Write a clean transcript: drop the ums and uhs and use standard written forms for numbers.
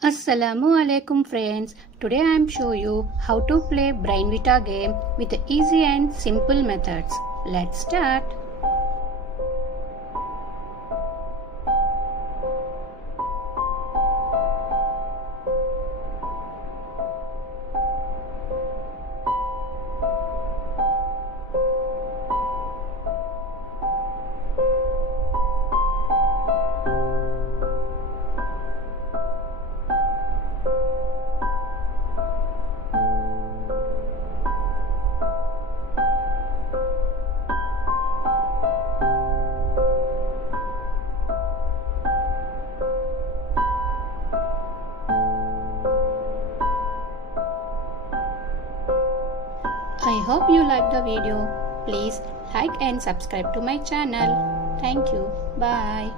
Assalamu alaikum friends. Today I am show you how to play Brain Vita game with easy and simple methods. Let's start. I hope you like the video. Please like and subscribe to my channel. Thank you. Bye.